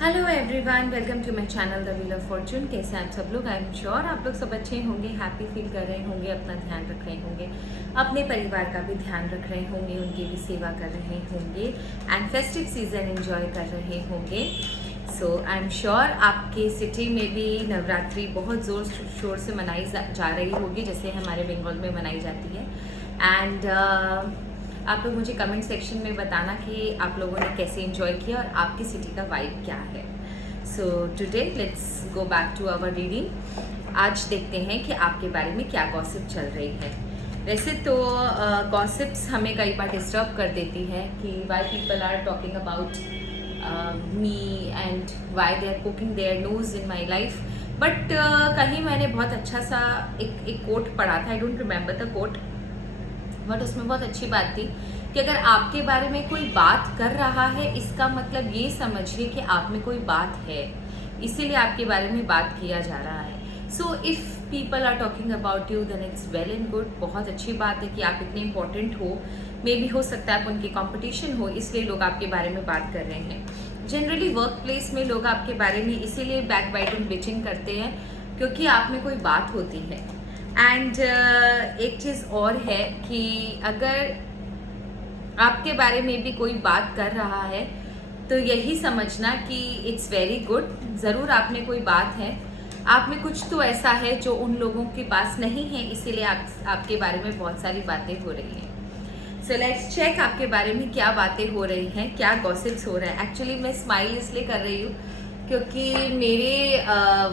Hello everyone, welcome to my channel the wheel of fortune. कैसे हैं आप सब लोग? आई एम श्योर आप लोग सब अच्छे होंगे, हैप्पी फील कर रहे होंगे, अपना ध्यान रख रहे होंगे, अपने परिवार का भी ध्यान रख रहे होंगे, उनकी भी सेवा कर रहे होंगे एंड फेस्टिव सीजन एंजॉय कर रहे होंगे। सो आई एम श्योर आपके सिटी में भी नवरात्रि बहुत ज़ोर शोर से मनाई जा रही होगी, जैसे हमारे बंगाल में मनाई जाती है। एंड आप लोग मुझे कमेंट सेक्शन में बताना कि आप लोगों ने कैसे एंजॉय किया और आपकी सिटी का वाइब क्या है। So today let's go back to our reading. आज देखते हैं कि आपके बारे में क्या गॉसिप चल रही है। वैसे तो गॉसिप्स हमें कई बार डिस्टर्ब कर देती है कि why people are talking about me and why they are poking their nose in my life. But कहीं मैंने बहुत अच्छा सा एक कोट पढ़ा था, I don't remember the quote, but उसमें बहुत अच्छी बात थी कि अगर आपके बारे में कोई बात कर रहा है, इसका मतलब ये समझिए कि आप में कोई बात है, इसीलिए आपके बारे में बात किया जा रहा है। So if people are talking about you then it's well and good. बहुत अच्छी बात है कि आप इतने इंपॉर्टेंट हो, मे भी हो सकता है आप उनकी कॉम्पिटिशन हो, इसलिए लोग आपके बारे में बात कर रहे हैं। जनरली वर्क प्लेस में लोग आपके बारे में इसीलिए बैक बाइटिंग बिचिंग करते हैं क्योंकि आप में कोई बात होती है। एंड एक चीज़ और है कि अगर आपके बारे में भी कोई बात कर रहा है तो यही समझना कि इट्स वेरी गुड। ज़रूर आप में कोई बात है, आप में कुछ तो ऐसा है जो उन लोगों के पास नहीं है, इसीलिए आपके बारे में बहुत सारी बातें हो रही हैं। सो लेट्स चेक आपके बारे में क्या बातें हो रही हैं, क्या गॉसिप्स हो रहे हैं। एक्चुअली मैं स्माइल इसलिए कर रही हूँ क्योंकि मेरे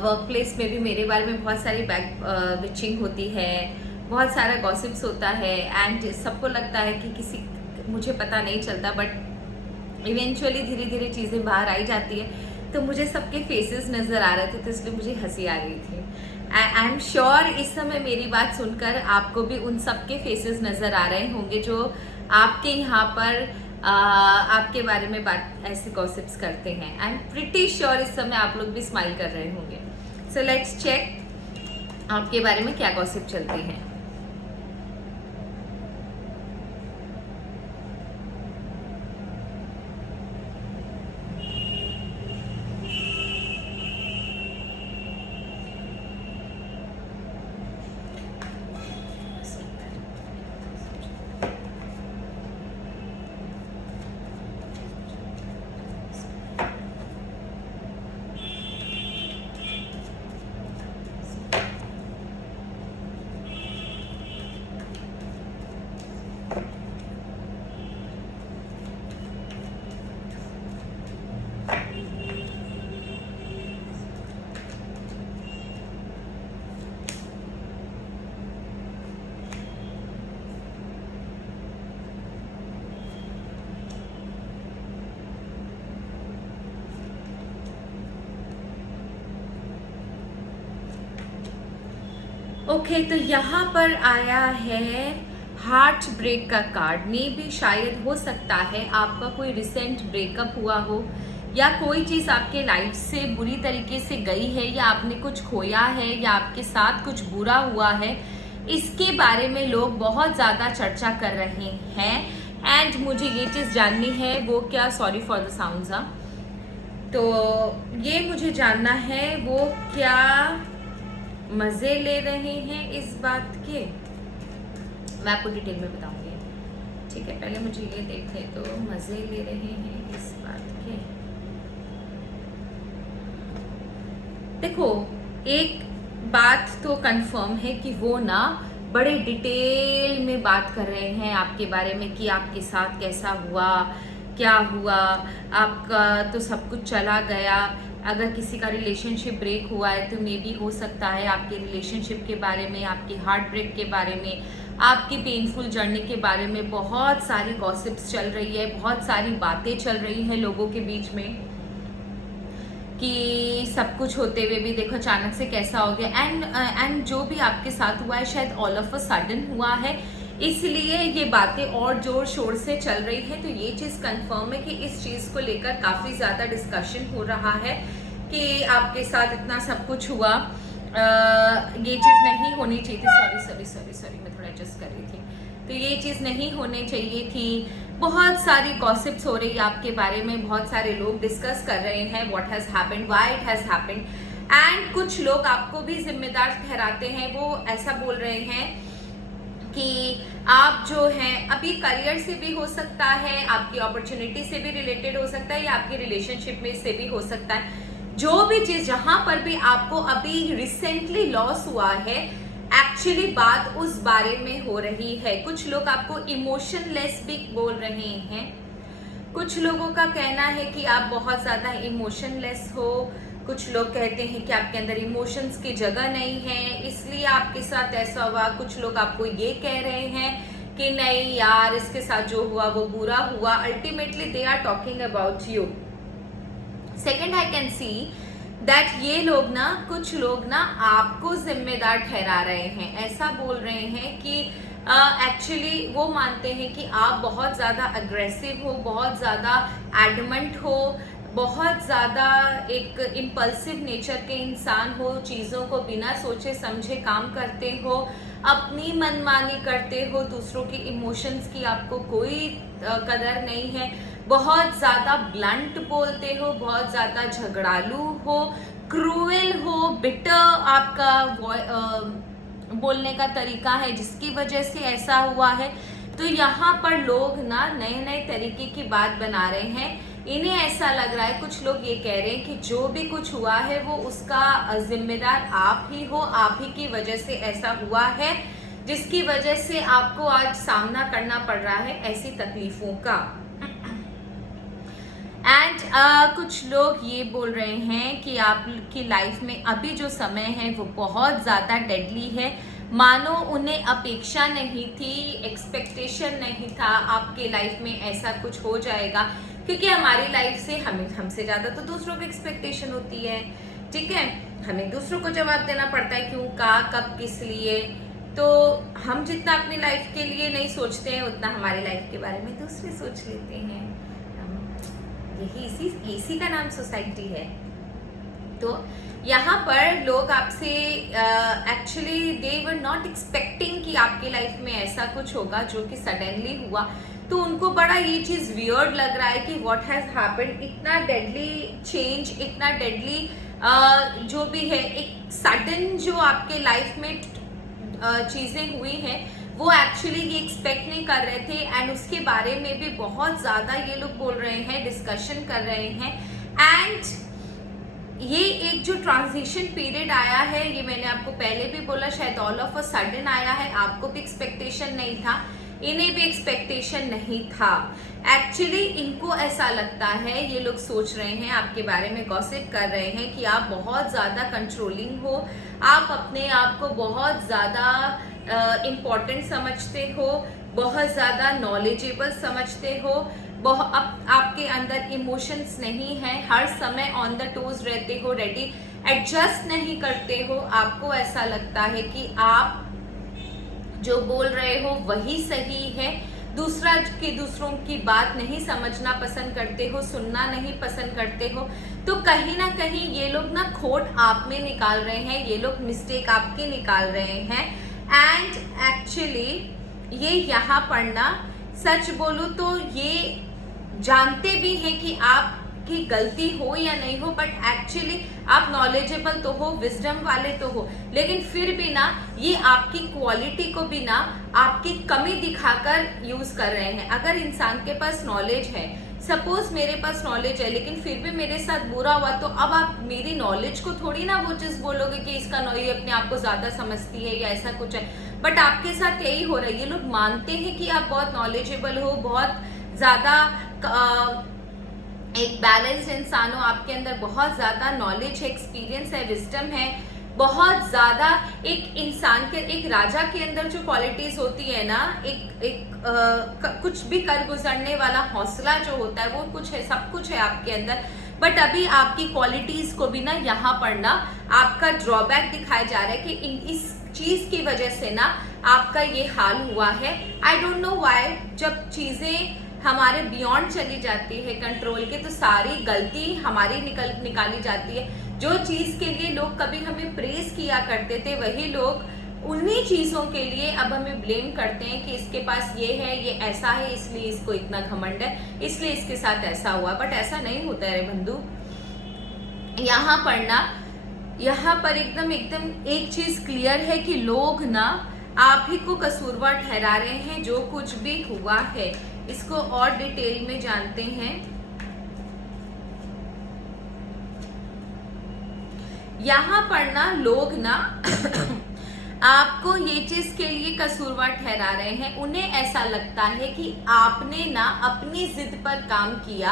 वर्क प्लेस में भी मेरे बारे में बहुत सारी बैक बिचिंग होती है, बहुत सारा गॉसिप्स होता है एंड सबको लगता है कि किसी मुझे पता नहीं चलता, बट इवेंचुअली धीरे धीरे चीज़ें बाहर आई जाती है। तो मुझे सबके फेसेस नज़र आ रहे थे, तो इसलिए मुझे हंसी आ रही थी। आई एम श्योर इस समय मेरी बात सुनकर आपको भी उन सबके फेसेस नज़र आ रहे होंगे जो आपके यहाँ पर आपके बारे में बात ऐसे गॉसिप्स करते हैं। आई एम प्रिटी श्योर इस समय आप लोग भी स्माइल कर रहे होंगे। सो लेट्स चेक आपके बारे में क्या गॉसिप चलती है। ओके, तो यहाँ पर आया है हार्ट ब्रेक का कार्ड। में भी शायद हो सकता है आपका कोई रिसेंट ब्रेकअप हुआ हो या कोई चीज़ आपके लाइफ से बुरी तरीके से गई है या आपने कुछ खोया है या आपके साथ कुछ बुरा हुआ है, इसके बारे में लोग बहुत ज़्यादा चर्चा कर रहे हैं। एंड मुझे ये चीज़ जाननी है वो क्या, सॉरी फॉर द साउंड्स, तो ये मुझे जानना है वो क्या मज़े ले रहे हैं इस बात के। मैं आपको डिटेल में बताऊंगी, ठीक है? पहले मुझे ये देखे तो मज़े ले रहे हैं इस बात के। देखो, एक बात तो कंफर्म है कि वो ना बड़े डिटेल में बात कर रहे हैं आपके बारे में कि आपके साथ कैसा हुआ, क्या हुआ, आपका तो सब कुछ चला गया। अगर किसी का रिलेशनशिप ब्रेक हुआ है तो मे बी हो सकता है आपके रिलेशनशिप के बारे में, आपके हार्ट ब्रेक के बारे में, आपकी पेनफुल जर्नी के बारे में बहुत सारी गॉसिप्स चल रही है, बहुत सारी बातें चल रही हैं लोगों के बीच में कि सब कुछ होते हुए भी देखो अचानक से कैसा हो गया। एंड जो भी आपके साथ हुआ है शायद ऑल ऑफ अ सडन हुआ है, इसलिए ये बातें और जोर शोर से चल रही है। तो ये चीज़ कंफर्म है कि इस चीज़ को लेकर काफ़ी ज़्यादा डिस्कशन हो रहा है कि आपके साथ इतना सब कुछ हुआ। ये चीज़ नहीं होनी चाहिए थी। सॉरी, मैं थोड़ा एडजस्ट कर रही थी। तो ये चीज़ नहीं होनी चाहिए थी। बहुत सारी गॉसिप्स हो रही है आपके बारे में, बहुत सारे लोग डिस्कस कर रहे हैं what has happened, why it has happened, and कुछ लोग आपको भी जिम्मेदार ठहराते हैं। वो ऐसा बोल रहे हैं कि आप जो हैं अभी करियर से भी हो सकता है, आपकी अपॉर्चुनिटी से भी रिलेटेड हो सकता है, या आपकी रिलेशनशिप में से भी हो सकता है। जो भी चीज जहां पर भी आपको अभी रिसेंटली लॉस हुआ है, एक्चुअली बात उस बारे में हो रही है। कुछ लोग आपको इमोशनलेस भी बोल रहे हैं। कुछ लोगों का कहना है कि आप बहुत ज्यादा इमोशनलेस हो। कुछ लोग कहते हैं कि आपके अंदर इमोशंस की जगह नहीं है, इसलिए आपके साथ ऐसा हुआ। कुछ लोग आपको ये कह रहे हैं कि नहीं यार, इसके साथ जो हुआ वो बुरा हुआ। Ultimately they are talking about you. Second, I can see that ये लोग ना, कुछ लोग ना आपको जिम्मेदार ठहरा रहे हैं। ऐसा बोल रहे हैं कि एक्चुअली वो मानते हैं कि आप बहुत ज़्यादा अग्रेसिव हो, बहुत ज़्यादा एडमेंट हो, बहुत ज़्यादा एक इम्पल्सिव नेचर के इंसान हो, चीज़ों को बिना सोचे समझे काम करते हो, अपनी मनमानी करते हो, दूसरों के इमोशंस की आपको कोई कदर नहीं है, बहुत ज़्यादा ब्लंट बोलते हो, बहुत ज़्यादा झगड़ालू हो, क्रूएल हो, बिटर आपका बोलने का तरीका है, जिसकी वजह से ऐसा हुआ है। तो यहाँ पर लोग ना नए नए तरीके की बात बना रहे हैं। इन्हें ऐसा लग रहा है, कुछ लोग ये कह रहे हैं कि जो भी कुछ हुआ है वो उसका जिम्मेदार आप ही हो, आप ही की वजह से ऐसा हुआ है, जिसकी वजह से आपको आज सामना करना पड़ रहा है ऐसी तकलीफों का। एंड कुछ लोग ये बोल रहे हैं कि आपकी लाइफ में अभी जो समय है वो बहुत ज़्यादा डेडली है। मानो उन्हें अपेक्षा नहीं थी, एक्सपेक्टेशन नहीं था आपके लाइफ में ऐसा कुछ हो जाएगा, क्योंकि हमारी लाइफ से हमसे ज़्यादा तो दूसरों की एक्सपेक्टेशन होती है। ठीक है, हमें दूसरों को जवाब देना पड़ता है, क्यों, कहाँ, कब, किस लिए। तो हम जितना अपनी लाइफ के लिए नहीं सोचते हैं, उतना हमारी लाइफ के बारे में दूसरे सोच लेते हैं। यही इसी का नाम सोसाइटी है। तो यहाँ पर लोग आपसे actually they were not expecting कि आपकी लाइफ में ऐसा कुछ होगा, जो कि सडनली हुआ। तो उनको बड़ा ये चीज़ वियर्ड लग रहा है कि व्हाट हैज़ हैपेंड, इतना डेडली चेंज, इतना डेडली जो भी है, एक सडन जो आपके लाइफ में चीज़ें हुई हैं, वो एक्चुअली ये एक्सपेक्ट नहीं कर रहे थे। एंड उसके बारे में भी बहुत ज़्यादा ये लोग बोल रहे हैं, डिस्कशन कर रहे हैं। एंड ये एक जो ट्रांजिशन पीरियड आया है, ये मैंने आपको पहले भी बोला, शायद ऑल ऑफ अ सडन आया है। आपको भी एक्सपेक्टेशन नहीं था, इन्हें भी एक्सपेक्टेशन नहीं था। एक्चुअली इनको ऐसा लगता है, ये लोग सोच रहे हैं, आपके बारे में गॉसिप कर रहे हैं कि आप बहुत ज़्यादा कंट्रोलिंग हो, आप अपने आप को बहुत ज़्यादा इम्पॉर्टेंट समझते हो, बहुत ज़्यादा नॉलेजेबल समझते हो, आपके अंदर इमोशंस नहीं है, हर समय ऑन द टोज रहते हो, रेडी, एडजस्ट नहीं करते हो। आपको ऐसा लगता है कि आप जो बोल रहे हो वही सही है, दूसरों की बात नहीं समझना पसंद करते हो, सुनना नहीं पसंद करते हो। तो कहीं ना कहीं ये लोग ना खोट आप में निकाल रहे हैं, ये लोग मिस्टेक आपकी निकाल रहे हैं। एंड एक्चुअली ये यहाँ पर ना, सच बोलूँ तो ये जानते भी हैं कि आपकी गलती हो या नहीं हो, बट एक्चुअली आप नॉलेजेबल तो हो, विजडम वाले तो हो, लेकिन फिर भी ना ये आपकी क्वालिटी को भी ना आपकी कमी दिखाकर यूज कर रहे हैं। अगर इंसान के पास नॉलेज है, सपोज मेरे पास नॉलेज है, लेकिन फिर भी मेरे साथ बुरा हुआ, तो अब आप मेरी नॉलेज को थोड़ी ना वो चीज बोलोगे कि इसका ये अपने आप को ज्यादा समझती है या ऐसा कुछ है। बट आपके साथ यही हो रहा है, ये लोग मानते हैं कि आप बहुत नॉलेजेबल हो, बहुत ज्यादा एक बैलेंस्ड इंसान हो, आपके अंदर बहुत ज्यादा नॉलेज है, एक्सपीरियंस है, विजडम है, बहुत ज्यादा एक इंसान के, एक राजा के अंदर जो क्वालिटीज होती है ना, कुछ भी कर गुजरने वाला हौसला जो होता है, वो कुछ है, सब कुछ है आपके अंदर। बट अभी आपकी क्वालिटीज को भी ना यहाँ पर ना आपका ड्रॉबैक दिखाया जा रहा है कि इस चीज की वजह से ना आपका ये हाल हुआ है। आई डोंट नो व्हाई, जब चीजें हमारे बियॉन्ड चली जाती है कंट्रोल के, तो सारी गलती हमारी निकाली जाती है। जो चीज के लिए लोग कभी हमें प्रेज किया करते थे, वही लोग उन्हीं चीजों के लिए अब हमें ब्लेम करते हैं कि इसके पास ये है, ये ऐसा है, इसलिए इसको इतना घमंड है, इसलिए इसके साथ ऐसा हुआ। बट ऐसा नहीं होता है बंधु। यहाँ पर एकदम एक चीज क्लियर है कि लोग ना आप ही को कसूरवार ठहरा रहे हैं जो कुछ भी हुआ है। इसको और डिटेल में जानते हैं। यहाँ पर ना लोग ना आपको ये चीज के लिए कसूरवार ठहरा रहे हैं। उन्हें ऐसा लगता है कि आपने ना अपनी जिद पर काम किया,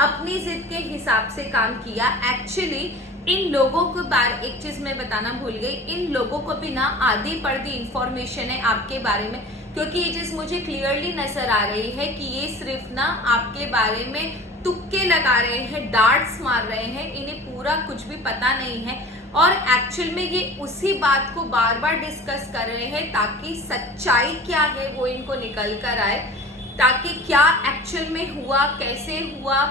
अपनी जिद के हिसाब से काम किया। एक्चुअली इन लोगों को एक चीज मैं बताना भूल गई, इन लोगों को भी ना आधी पड़ती इंफॉर्मेशन है आपके बारे में, क्योंकि ये चीज मुझे क्लियरली नजर आ रही है कि ये सिर्फ ना आपके बारे में तुक्के लगा रहे हैं, डार्ट्स मार रहे हैं। इन्हें पूरा कुछ भी पता नहीं है और एक्चुअल में ये उसी बात को बार बार डिस्कस कर रहे हैं ताकि सच्चाई क्या है वो इनको निकल कर आए, ताकि क्या एक्चुअल में हुआ, कैसे हुआ,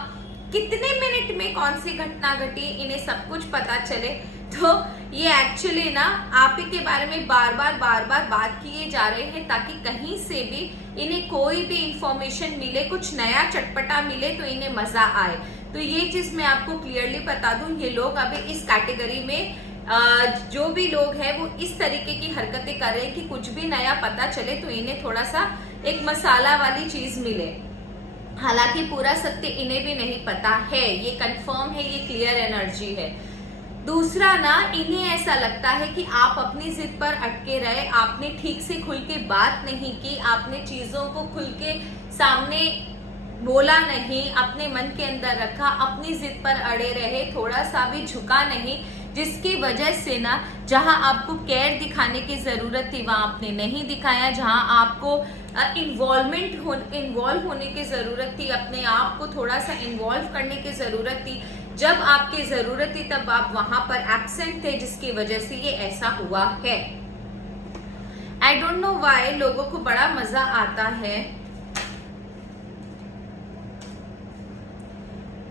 कितने मिनट में कौन सी घटना घटी, इन्हें सब कुछ पता चले। तो ये एक्चुअली ना आप ही के बारे में बार बार बात किए जा रहे हैं ताकि कहीं से भी इन्हें कोई भी इंफॉर्मेशन मिले, कुछ नया चटपटा मिले तो इन्हें मजा आए। तो ये चीज मैं आपको क्लियरली बता दूं, ये लोग अभी इस कैटेगरी में जो भी लोग हैं वो इस तरीके की हरकतें कर रहे हैं कि कुछ भी नया पता चले तो इन्हें थोड़ा सा एक मसाला वाली चीज मिले। हालांकि पूरा सत्य इन्हें भी नहीं पता है, ये कंफर्म है, ये क्लियर एनर्जी है। दूसरा ना इन्हें ऐसा लगता है कि आप अपनी जिद पर अटके रहे, आपने ठीक से खुल के बात नहीं की, आपने चीजों को खुल के सामने बोला नहीं, अपने मन के अंदर रखा, अपनी जिद पर अड़े रहे, थोड़ा सा भी झुका नहीं, जिसकी वजह से ना जहां आपको केयर दिखाने की जरूरत थी वहां आपने नहीं दिखाया, जहां आपको इन्वॉल्व होने की जरूरत थी, अपने आप को थोड़ा सा इन्वॉल्व करने की जरूरत थी, जब आपकी जरूरत थी तब आप वहां पर एब्सेंट थे, जिसकी वजह से ये ऐसा हुआ है। आई डोंट नो व्हाई लोगों को बड़ा मजा आता है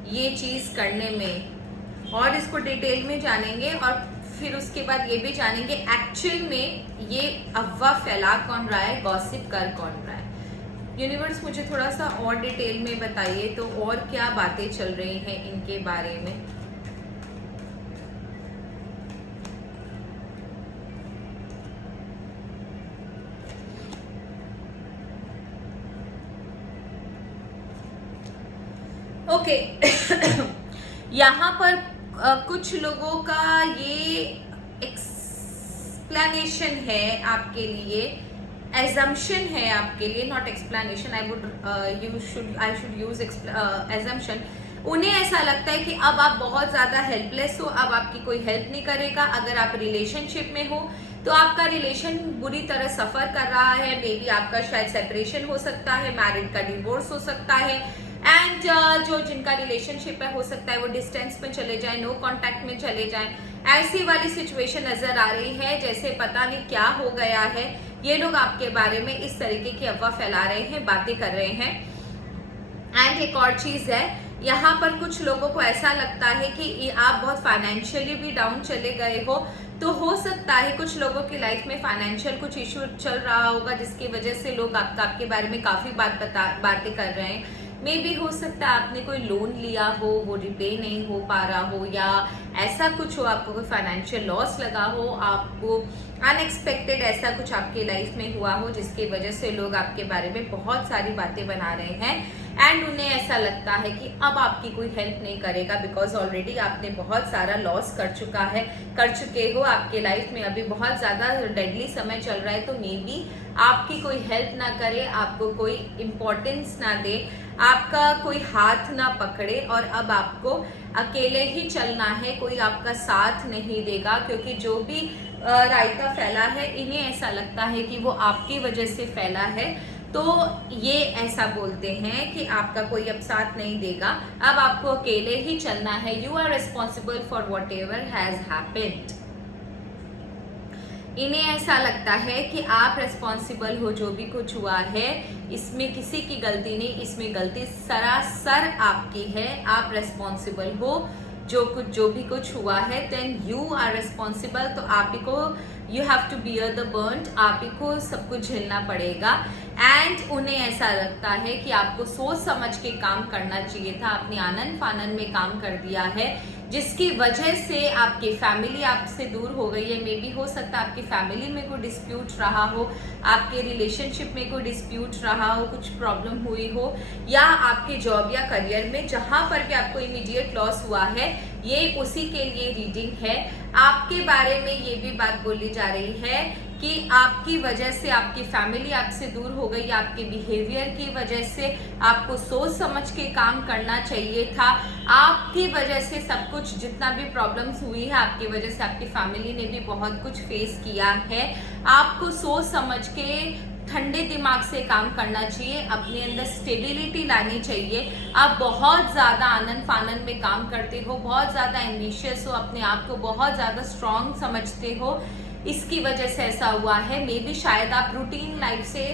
ये चीज करने में, और इसको डिटेल में जानेंगे और फिर उसके बाद ये भी जानेंगे एक्चुअल में ये अफवाह फैला कौन रहा है, गॉसिप कर कौन रहा है। यूनिवर्स मुझे थोड़ा सा और डिटेल में बताइए तो और क्या बातें चल रही हैं इनके बारे में। ओके यहाँ पर कुछ लोगों का ये एक्सप्लेनेशन है आपके लिए, एजम्पशन है आपके लिए, not explanation, I should use assumption. उन्हें ऐसा लगता है कि अब आप बहुत ज्यादा हेल्पलेस हो, अब आपकी कोई हेल्प नहीं करेगा। अगर आप रिलेशनशिप में हो तो आपका रिलेशन बुरी तरह सफर कर रहा है, मे बी आपका शायद सेपरेशन हो सकता है, मैरिड का डिवोर्स हो सकता है, एंड जो जिनका रिलेशनशिप है हो सकता है वो डिस्टेंस में चले जाए, नो कांटेक्ट में चले जाए। ऐसी वाली सिचुएशन नजर आ रही है जैसे पता नहीं क्या हो गया है। ये लोग आपके बारे में इस तरीके की अफवाह फैला रहे हैं, बातें कर रहे हैं। एंड एक और चीज है, यहाँ पर कुछ लोगों को ऐसा लगता है कि आप बहुत फाइनेंशियली भी डाउन चले गए हो, तो हो सकता है कुछ लोगों की लाइफ में फाइनेंशियल कुछ इशू चल रहा होगा जिसकी वजह से लोग आपके बारे में काफी बातें कर रहे हैं। मे भी हो सकता है आपने कोई लोन लिया हो, वो रिपे नहीं हो पा रहा हो, या ऐसा कुछ हो, आपको कोई फाइनेंशियल लॉस लगा हो, आपको अनएक्सपेक्टेड ऐसा कुछ आपके लाइफ में हुआ हो जिसकी वजह से लोग आपके बारे में बहुत सारी बातें बना रहे हैं। एंड उन्हें ऐसा लगता है कि अब आपकी कोई हेल्प नहीं करेगा, बिकॉज ऑलरेडी आपने बहुत सारा लॉस कर चुके हो, आपके लाइफ में अभी बहुत ज्यादा डेडली समय चल रहा है, तो मे बी आपकी कोई हेल्प ना करे, आपको कोई इम्पोर्टेंस ना दे, आपका कोई हाथ ना पकड़े, और अब आपको अकेले ही चलना है, कोई आपका साथ नहीं देगा। क्योंकि जो भी रायता फैला है इन्हें ऐसा लगता है कि वो आपकी वजह से फैला है, तो ये ऐसा बोलते हैं कि आपका कोई अब साथ नहीं देगा, अब आपको अकेले ही चलना है। You are responsible for whatever has happened. इन्हें ऐसा लगता है कि आप रिस्पॉन्सिबल हो, जो भी कुछ हुआ है इसमें किसी की गलती नहीं, इसमें गलती सरासर आपकी है, आप रिस्पॉन्सिबल हो। जो भी कुछ हुआ है, देन यू आर रिस्पॉन्सिबल। तो आप ही को you have to bear the burn, आप ही को सब कुछ झेलना पड़ेगा। एंड उन्हें ऐसा लगता है कि आपको सोच समझ के काम करना चाहिए था, अपने आनन फानन में काम कर दिया है, जिसकी वजह से आपकी फैमिली आपसे दूर हो गई है। मे बी हो सकता है आपकी फैमिली में कोई डिस्प्यूट रहा हो, आपके रिलेशनशिप में कोई डिस्प्यूट रहा हो, कुछ प्रॉब्लम हुई हो, या आपके जॉब या करियर में जहां पर भी आपको इमीडिएट लॉस हुआ है, ये उसी के लिए रीडिंग है। आपके बारे में ये भी बात बोली जा रही है कि आपकी वजह से आपकी फैमिली आपसे दूर हो गई, आपके बिहेवियर की वजह से आपको सोच समझ के काम करना चाहिए था। आपकी वजह से सब कुछ जितना भी प्रॉब्लम्स हुई है, आपकी वजह से आपकी फैमिली ने भी बहुत कुछ फेस किया है। आपको सोच समझ के ठंडे दिमाग से काम करना चाहिए, अपने अंदर स्टेबिलिटी लानी चाहिए। आप बहुत ज़्यादा आनन फानन में काम करते हो, बहुत ज़्यादा एम्बिशियस हो, अपने आप को बहुत ज़्यादा स्ट्रॉन्ग समझते हो, इसकी वजह से ऐसा हुआ है। मे बी शायद आप रूटीन लाइफ से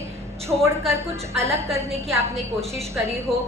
छोड़कर कुछ अलग करने की आपने कोशिश करी हो,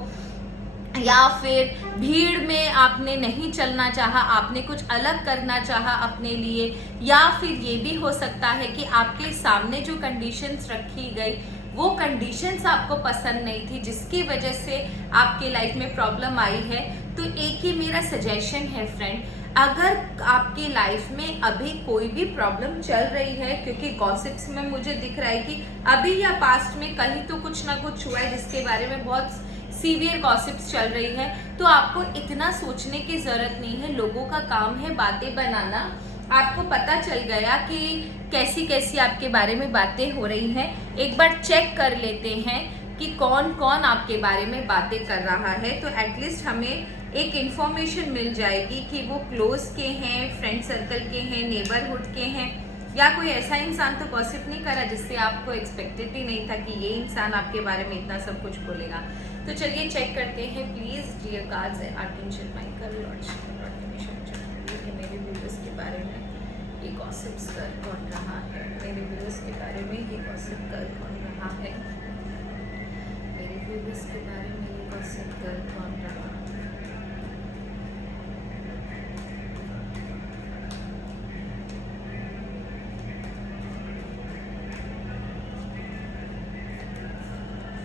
या फिर भीड़ में आपने नहीं चलना चाहा, आपने कुछ अलग करना चाहा अपने लिए, या फिर ये भी हो सकता है कि आपके सामने जो कंडीशंस रखी गई वो कंडीशंस आपको पसंद नहीं थी, जिसकी वजह से आपके लाइफ में प्रॉब्लम आई है। तो एक ही मेरा सजेशन है फ्रेंड, अगर आपकी लाइफ में अभी कोई भी प्रॉब्लम चल रही है, क्योंकि गॉसिप्स में मुझे दिख रहा है कि अभी या पास्ट में कहीं तो कुछ ना कुछ हुआ है जिसके बारे में बहुत सीवियर गॉसिप्स चल रही है, तो आपको इतना सोचने की जरूरत नहीं है। लोगों का काम है बातें बनाना। आपको पता चल गया कि कैसी कैसी आपके बारे में बातें हो रही हैं। एक बार चेक कर लेते हैं कि कौन कौन आपके बारे में बातें कर रहा है, तो एटलीस्ट हमें एक इंफॉर्मेशन मिल जाएगी कि वो क्लोज के हैं, फ्रेंड सर्कल के हैं, नेबरहुड के हैं, या कोई ऐसा इंसान तो गॉसिप नहीं करा जिससे आपको एक्सपेक्टेड भी नहीं था कि ये इंसान आपके बारे में इतना सब कुछ बोलेगा। तो चलिए चेक करते हैं। Please dear cards and archangel Michael मेरे व्यूअर्स के बारे में ये गॉसिप्स कर कौन रहा है, मेरे व्यूअर्स के बारे में ये गॉसिप कर कौन रहा है, मेरे व्यूअर्स के बारे में ये गॉसिप कर कौन रहा है।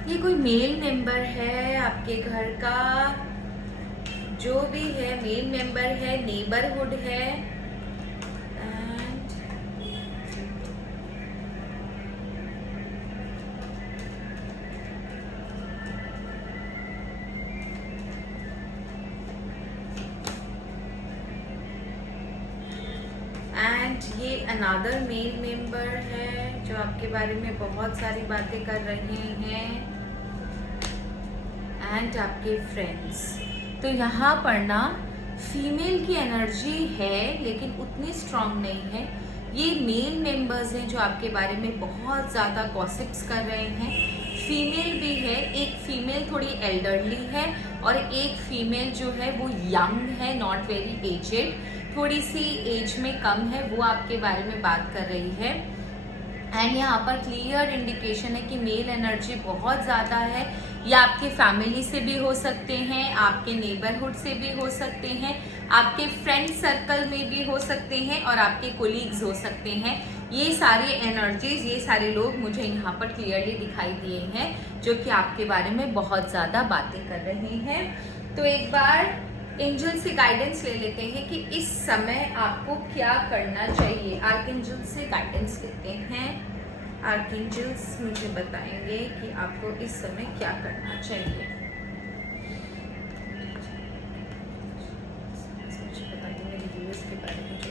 ये कोई मेल मेंबर है आपके घर का, जो भी है मेल मेंबर है, नेबरहुड है, एंड ये अनदर मेल मेंबर है जो आपके बारे में बहुत सारी बातें कर रहे हैं, एंड आपके फ्रेंड्स। तो यहाँ पर ना फीमेल की एनर्जी है लेकिन उतनी स्ट्रांग नहीं है। ये मेल मेंबर्स हैं जो आपके बारे में बहुत ज़्यादा गॉसिप्स कर रहे हैं। फीमेल भी है, एक फीमेल थोड़ी एल्डरली है और एक फीमेल जो है वो यंग है, नॉट वेरी एजेड, थोड़ी सी एज में कम है, वो आपके बारे में बात कर रही है। एंड यहाँ पर क्लियर इंडिकेशन है कि मेल एनर्जी बहुत ज़्यादा है। या आपके फैमिली से भी हो सकते हैं, आपके नेबरहुड से भी हो सकते हैं, आपके फ्रेंड सर्कल में भी हो सकते हैं, और आपके कोलीग्स हो सकते हैं। ये सारे एनर्जीज, ये सारे लोग मुझे यहाँ पर क्लियरली दिखाई दिए हैं जो कि आपके बारे में बहुत ज़्यादा बातें कर रहे हैं। तो एक बार एंजल से गाइडेंस ले लेते हैं कि इस समय आपको क्या करना चाहिए। आर्कएंजल से गाइडेंस लेते हैं। आर्कएंजल्स मुझे बताएंगे कि आपको इस समय क्या करना चाहिए। मुझे बता दें मेरे व्यूअर्स के बारे में जो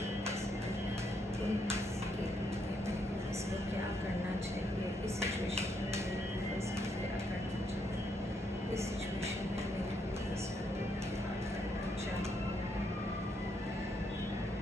इसको क्या करना चाहिए, इस सिचुएशन में मेरे व्यूअर्स को क्या करना चाहिए, इस सिचुएशन में मेरे व्यूअर्स को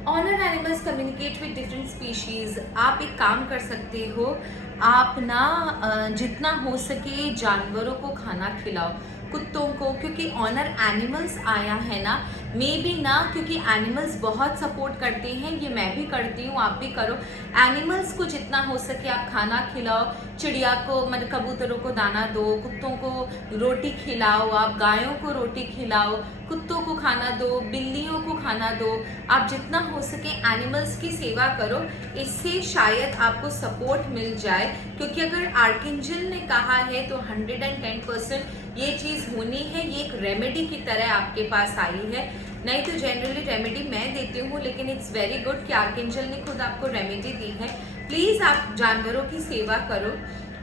honour animals communicate with different species. आप एक काम कर सकते हो, आप ना जितना हो सके जानवरों को खाना खिलाओ, कुत्तों को, क्योंकि ऑनर एनिमल्स आया है ना, मे बी ना, क्योंकि एनिमल्स बहुत सपोर्ट करते हैं, ये मैं भी करती हूँ, आप भी करो। एनिमल्स को जितना हो सके आप खाना खिलाओ, चिड़िया को मतलब कबूतरों को दाना दो, कुत्तों को रोटी खिलाओ, आप गायों को रोटी खिलाओ, कुत्तों को खाना दो, बिल्लियों को खाना दो, आप जितना हो सके एनिमल्स की सेवा करो। इससे शायद आपको सपोर्ट मिल जाए, क्योंकि अगर आर्कएंजल ने कहा है तो 110% ये चीज़ होनी है। ये एक रेमेडी की तरह आपके पास आई है। नहीं तो जनरली रेमेडी मैं देती हूँ, लेकिन इट्स वेरी गुड कि आर्कएंजल ने खुद आपको रेमेडी दी है। प्लीज़ आप जानवरों की सेवा करो।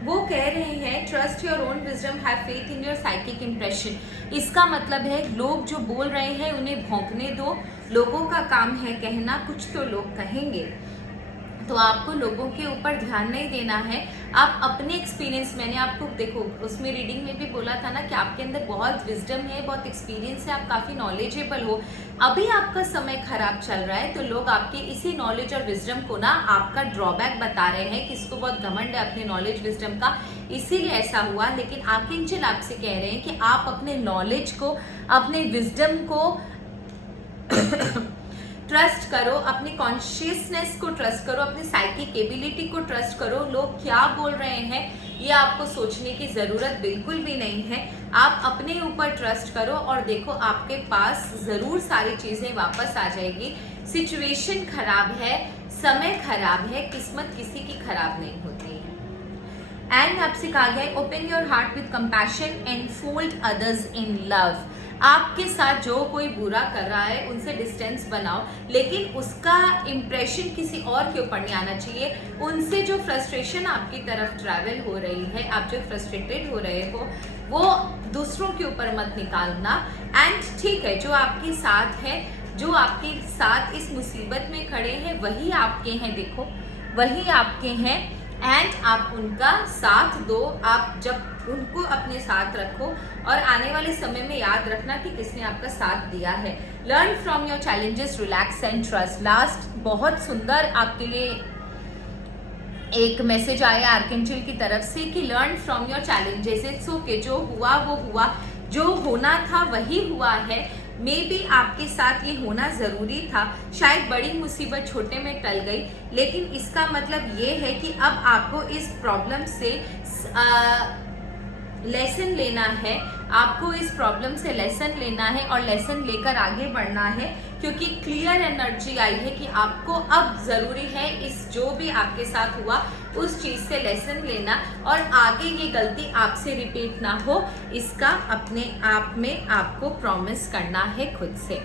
वो कह रहे हैं trust your own wisdom, have faith in your psychic impression. इसका मतलब है लोग जो बोल रहे हैं उन्हें भौंकने दो। लोगों का काम है कहना, कुछ तो लोग कहेंगे, तो आपको लोगों के ऊपर ध्यान नहीं देना है। आप अपने एक्सपीरियंस, मैंने आपको देखो उसमें रीडिंग में भी बोला था ना कि आपके अंदर बहुत विजडम है, बहुत एक्सपीरियंस है, आप काफ़ी नॉलेजेबल हो। अभी आपका समय खराब चल रहा है तो लोग आपके इसी नॉलेज और विजडम को ना आपका ड्रॉबैक बता रहे हैं कि इसको बहुत घमंड है अपने नॉलेज विजडम का, इसीलिए ऐसा हुआ। लेकिन आर्कएंजल आपसे कह रहे हैं कि आप अपने नॉलेज को, अपने विजडम को ट्रस्ट करो, अपनी कॉन्शियसनेस को ट्रस्ट करो, अपनी साइकिक एबिलिटी को ट्रस्ट करो। लोग क्या बोल रहे हैं ये आपको सोचने की ज़रूरत बिल्कुल भी नहीं है। आप अपने ऊपर ट्रस्ट करो और देखो आपके पास ज़रूर सारी चीज़ें वापस आ जाएगी। सिचुएशन खराब है, समय खराब है, किस्मत किसी की खराब नहीं होती है। एंड आपसे कहा गया है open your heart with compassion and fold others in love. आपके साथ जो कोई बुरा कर रहा है उनसे डिस्टेंस बनाओ, लेकिन उसका इम्प्रेशन किसी और के ऊपर नहीं आना चाहिए। उनसे जो फ्रस्ट्रेशन आपकी तरफ ट्रैवल हो रही है, आप जो फ्रस्ट्रेटेड हो रहे हो, वो दूसरों के ऊपर मत निकालना। एंड ठीक है, जो आपके साथ है, जो आपके साथ इस मुसीबत में खड़े हैं वही आपके हैं, देखो वही आपके हैं। एंड आप उनका साथ दो, आप जब उनको अपने साथ रखो और आने वाले समय में याद रखना कि किसने आपका साथ दिया है। Learn from your challenges, relax and trust. Last बहुत सुंदर आपके लिए एक मैसेज आया आर्कएंजल की तरफ से कि learn from your challenges. It's okay, जो हुआ वो हुआ, जो होना था वही हुआ है। मे बी आपके साथ ये होना ज़रूरी था, शायद बड़ी मुसीबत छोटे में टल गई, लेकिन इसका मतलब ये है कि अब आपको इस प्रॉब्लम से लेसन लेना है। आपको इस प्रॉब्लम से लेसन लेना है और लेसन लेकर आगे बढ़ना है, क्योंकि क्लियर एनर्जी आई है कि आपको अब ज़रूरी है इस जो भी आपके साथ हुआ उस चीज़ से लेसन लेना और आगे ये गलती आपसे रिपीट ना हो, इसका अपने आप में आपको प्रॉमिस करना है खुद से।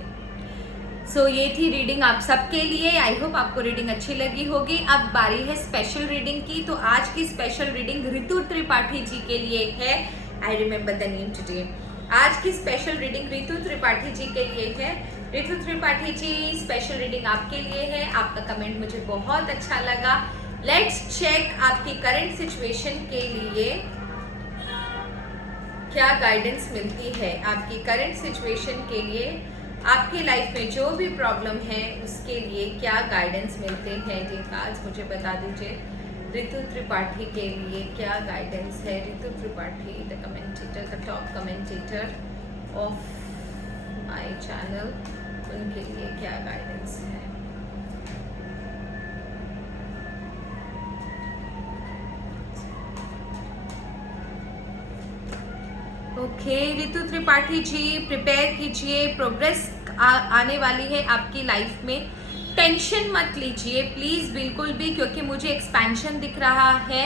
सो ये थी रीडिंग आप सबके लिए। आई होप आपको रीडिंग अच्छी लगी होगी। अब बारी है स्पेशल रीडिंग की, तो आज की स्पेशल रीडिंग ऋतु त्रिपाठी जी के लिए है। I remember the name today. आज की स्पेशल रीडिंग ऋतु त्रिपाठी जी के लिए है। ऋतु त्रिपाठी जी, स्पेशल रीडिंग आपके लिए है। आपका कमेंट मुझे बहुत अच्छा लगा। लेट्स चेक आपकी करंट सिचुएशन के लिए क्या गाइडेंस मिलती है। आपकी करंट सिचुएशन के लिए, आपकी लाइफ में जो भी प्रॉब्लम है उसके लिए क्या गाइडेंस मिलते हैं जी, आज मुझे बता दीजिए। ऋतु त्रिपाठी के लिए क्या गाइडेंस है। Ritu Tripathi, the commentator, the top commentator of my channel, उनके लिए क्या गाइडेंस है। ओके ऋतु त्रिपाठी जी, प्रिपेयर कीजिए, प्रोग्रेस आने वाली है आपकी लाइफ में। टेंशन मत लीजिए प्लीज़ बिल्कुल भी, क्योंकि मुझे एक्सपेंशन दिख रहा है।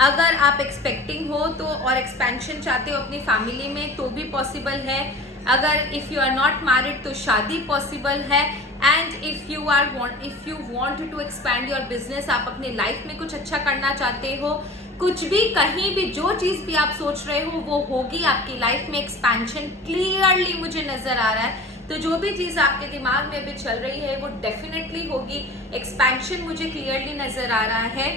अगर आप एक्सपेक्टिंग हो तो और एक्सपेंशन चाहते हो अपनी फैमिली में तो भी पॉसिबल है। अगर if you are not married तो शादी पॉसिबल है। And if you want to expand your business, आप अपनी लाइफ में कुछ अच्छा करना चाहते हो, कुछ भी कहीं भी जो चीज़ भी आप सोच रहे हो वो होगी आपकी लाइफ में। एक्सपेंशन क्लियरली मुझे नज़र आ रहा है, तो जो भी चीज़ आपके दिमाग में अभी चल रही है वो डेफिनेटली होगी। एक्सपेंशन मुझे क्लियरली नज़र आ रहा है।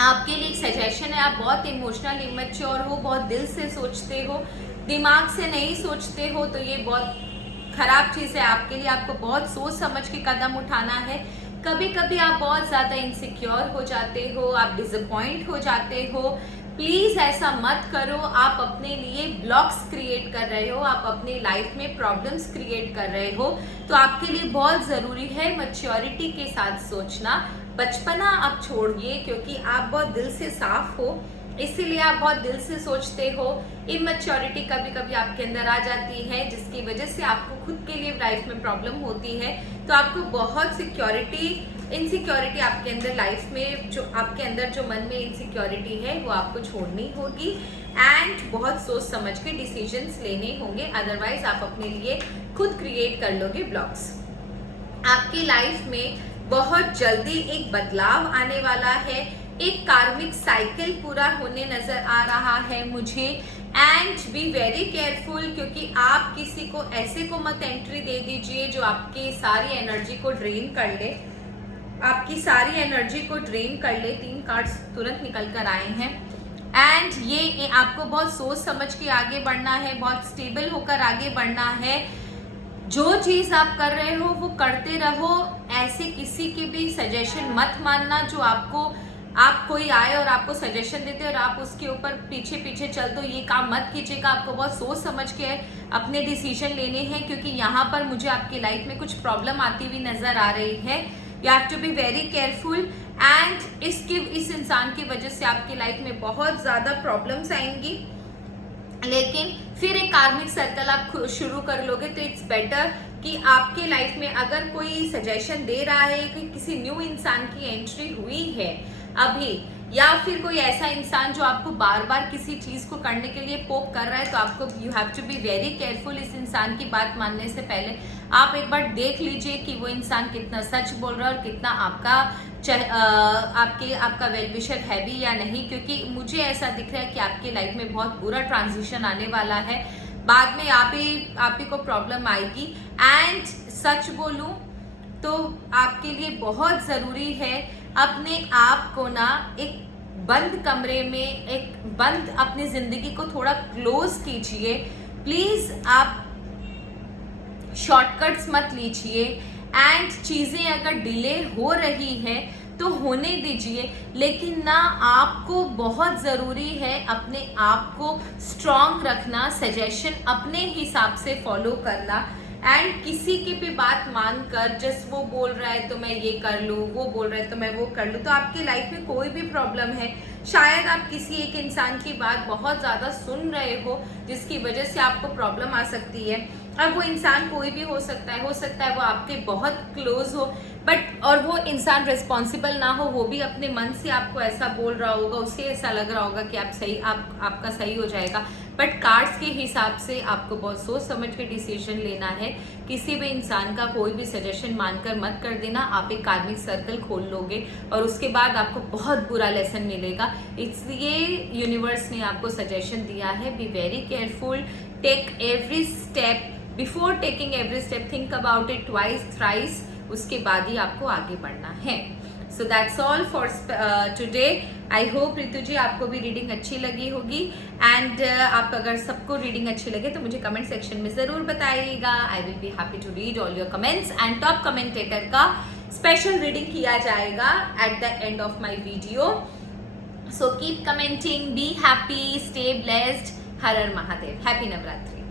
आपके लिए एक सजेशन है, आप बहुत इमोशनल इमेच्योर हो, बहुत दिल से सोचते हो, दिमाग से नहीं सोचते हो, तो ये बहुत ख़राब चीज़ है आपके लिए। आपको बहुत सोच समझ के कदम उठाना है। कभी कभी आप बहुत ज़्यादा इनसिक्योर हो जाते हो, आप डिसअपॉइंट हो जाते हो। प्लीज़ ऐसा मत करो। आप अपने लिए ब्लॉक्स क्रिएट कर रहे हो, आप अपनी लाइफ में प्रॉब्लम्स क्रिएट कर रहे हो, तो आपके लिए बहुत ज़रूरी है मैच्योरिटी के साथ सोचना। बचपना आप छोड़िए, क्योंकि आप बहुत दिल से साफ हो, इसीलिए आप बहुत दिल से सोचते हो। इमैच्योरिटी कभी कभी आपके अंदर आ जाती है, जिसकी वजह से आपको खुद के लिए लाइफ में प्रॉब्लम होती है। तो आपको बहुत इनसिक्योरिटी आपके अंदर लाइफ में, जो आपके अंदर जो मन में इनसिक्योरिटी है वो आपको छोड़नी होगी एंड बहुत सोच समझ के डिसीजंस लेने होंगे, अदरवाइज आप अपने लिए खुद क्रिएट कर लोगे ब्लॉक्स। आपकी लाइफ में बहुत जल्दी एक बदलाव आने वाला है, एक कार्मिक साइकिल पूरा होने नजर आ रहा है मुझे। एंड बी वेरी केयरफुल, क्योंकि आप किसी को ऐसे को मत एंट्री दे दीजिए जो आपकी सारी एनर्जी को ड्रेन कर ले, आपकी सारी एनर्जी को ड्रेन कर ले। 3 कार्ड्स तुरंत निकल कर आए हैं एंड ये आपको बहुत सोच समझ के आगे बढ़ना है, बहुत स्टेबल होकर आगे बढ़ना है। जो चीज आप कर रहे हो वो करते रहो, ऐसे किसी की भी सजेशन मत मानना जो आप कोई आए और आपको सजेशन देते और आप उसके ऊपर पीछे पीछे चल दो, ये काम मत कीजिएगा। आपको बहुत सोच समझ के अपने डिसीजन लेने हैं, क्योंकि यहाँ पर मुझे आपकी लाइफ में कुछ प्रॉब्लम आती हुई नजर आ रही है। You have to be very careful and इस इंसान की वजह से आपकी लाइफ में बहुत ज्यादा प्रॉब्लम्स आएंगी, लेकिन फिर एक कार्मिक सर्कल आप शुरू कर लोगे। तो इट्स बेटर कि आपके लाइफ में अगर कोई सजेशन दे रहा है कि किसी न्यू इंसान की एंट्री हुई है अभी, या फिर कोई ऐसा इंसान जो आपको बार बार किसी चीज को करने के लिए पोक कर रहा है, तो आपको you have to be very careful. इस इंसान की बात मानने से पहले आप एक बार देख लीजिए कि वो इंसान कितना सच बोल रहा है और कितना आपका वेल विशर है भी या नहीं, क्योंकि मुझे ऐसा दिख रहा है कि आपकी लाइफ में बहुत बुरा ट्रांजिशन आने वाला है। बाद में आप ही को प्रॉब्लम आएगी। एंड सच बोलूं तो आपके लिए बहुत जरूरी है अपने आप को ना एक बंद कमरे में, एक बंद अपनी जिंदगी को थोड़ा क्लोज कीजिए। प्लीज आप शॉर्टकट्स मत लीजिए एंड चीजें अगर डिले हो रही है तो होने दीजिए, लेकिन ना आपको बहुत जरूरी है अपने आप को स्ट्रॉन्ग रखना, सजेशन अपने हिसाब से फॉलो करना एंड किसी की भी बात मानकर जस्ट वो बोल रहा है तो मैं ये कर लूँ, वो बोल रहा है तो मैं वो कर लूँ, तो आपकी लाइफ में कोई भी प्रॉब्लम है। शायद आप किसी एक इंसान की बात बहुत ज़्यादा सुन रहे हो जिसकी वजह से आपको प्रॉब्लम आ सकती है। अब वो इंसान कोई भी हो सकता है वो आपके बहुत क्लोज हो, बट और वो इंसान रिस्पॉन्सिबल ना हो, वो भी अपने मन से आपको ऐसा बोल रहा होगा, उसे ऐसा लग रहा होगा कि आपका सही हो जाएगा। बट कार्ड्स के हिसाब से आपको बहुत सोच समझ के डिसीजन लेना है। किसी भी इंसान का कोई भी सजेशन मानकर मत कर देना, आप एक कार्मिक सर्कल खोल लोगे और उसके बाद आपको बहुत बुरा लेसन मिलेगा। इसलिए यूनिवर्स ने आपको सजेशन दिया है, be very careful, take every step, before taking every step think about it twice thrice, उसके बाद ही आपको आगे बढ़ना है। So that's all for today. I hope Ritu ji आपको भी रीडिंग अच्छी लगी होगी एंड आप अगर सबको रीडिंग अच्छी लगे तो मुझे कमेंट सेक्शन में ज़रूर बताइएगा। I will be happy to read all your comments and top commentator का स्पेशल रीडिंग किया जाएगा at the end of my video. So keep commenting, be happy, stay blessed, हर हर महादेव, हैप्पी नवरात्रि।